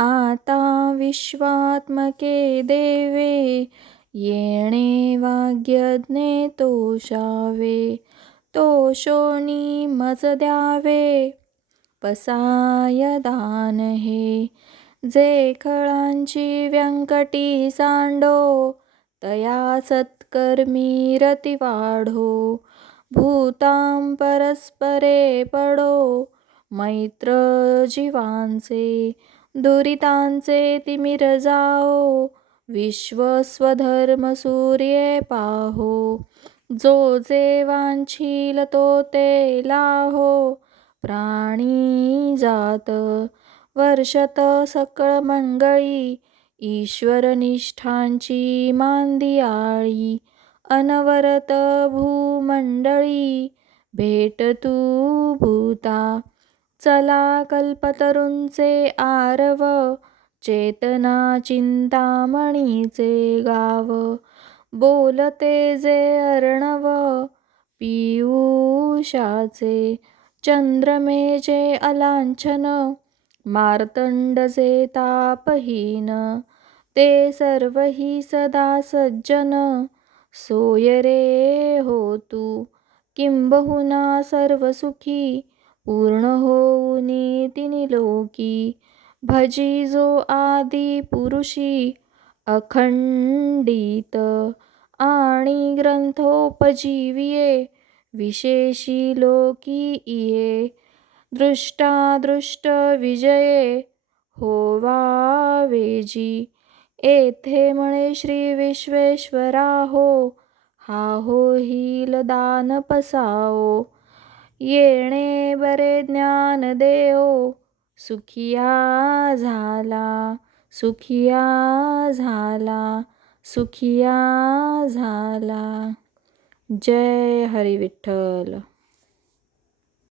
आता विश्वात्मके देवे येणे वाग्यज्ञे तोषावे तोषोणी मज द्यावे पसाय दान हे जे खळांची व्यंकटी सांडो तया सत्कर्मी रती वाढो भूतां परस्परे पडो मैत्र जीवांचे दुरितांचे तिमिर जाओ विश्व स्वधर्म सूर्ये पाहो. जो जे वांछील तो ते लाहो प्राणी जात. वर्षत सकळ मंगळी ईश्वर निष्ठांची मांदियाळी अनवरत भूमंडळी भेट तू भूता. चला कल्पतरूंचे आरव चेतना चिंतामणीचे गाव. बोलते जे अर्णव पियुषाचे चंद्रमेजे अलांछन. मार्तंड जे तापहीन ते सर्व ही सदा सज्जन. सोयरे होतु हो तू किंबहुना सर्व सुखी पूर्ण होऊन तिनी लोकी. भजी जो आदि पुरुषी अखंडित आणि ग्रंथोपजीविये विशेषी लोकी इये. दृष्टादृष्ट विजये होवावेजी येथे म्हणे श्री विश्वेश्वरा हो हा होईल दान पसाओ येणे बरे ज्ञान देओ. सुखिया झाला सुखिया झाला सुखिया झाला. जय हरी विठ्ठल.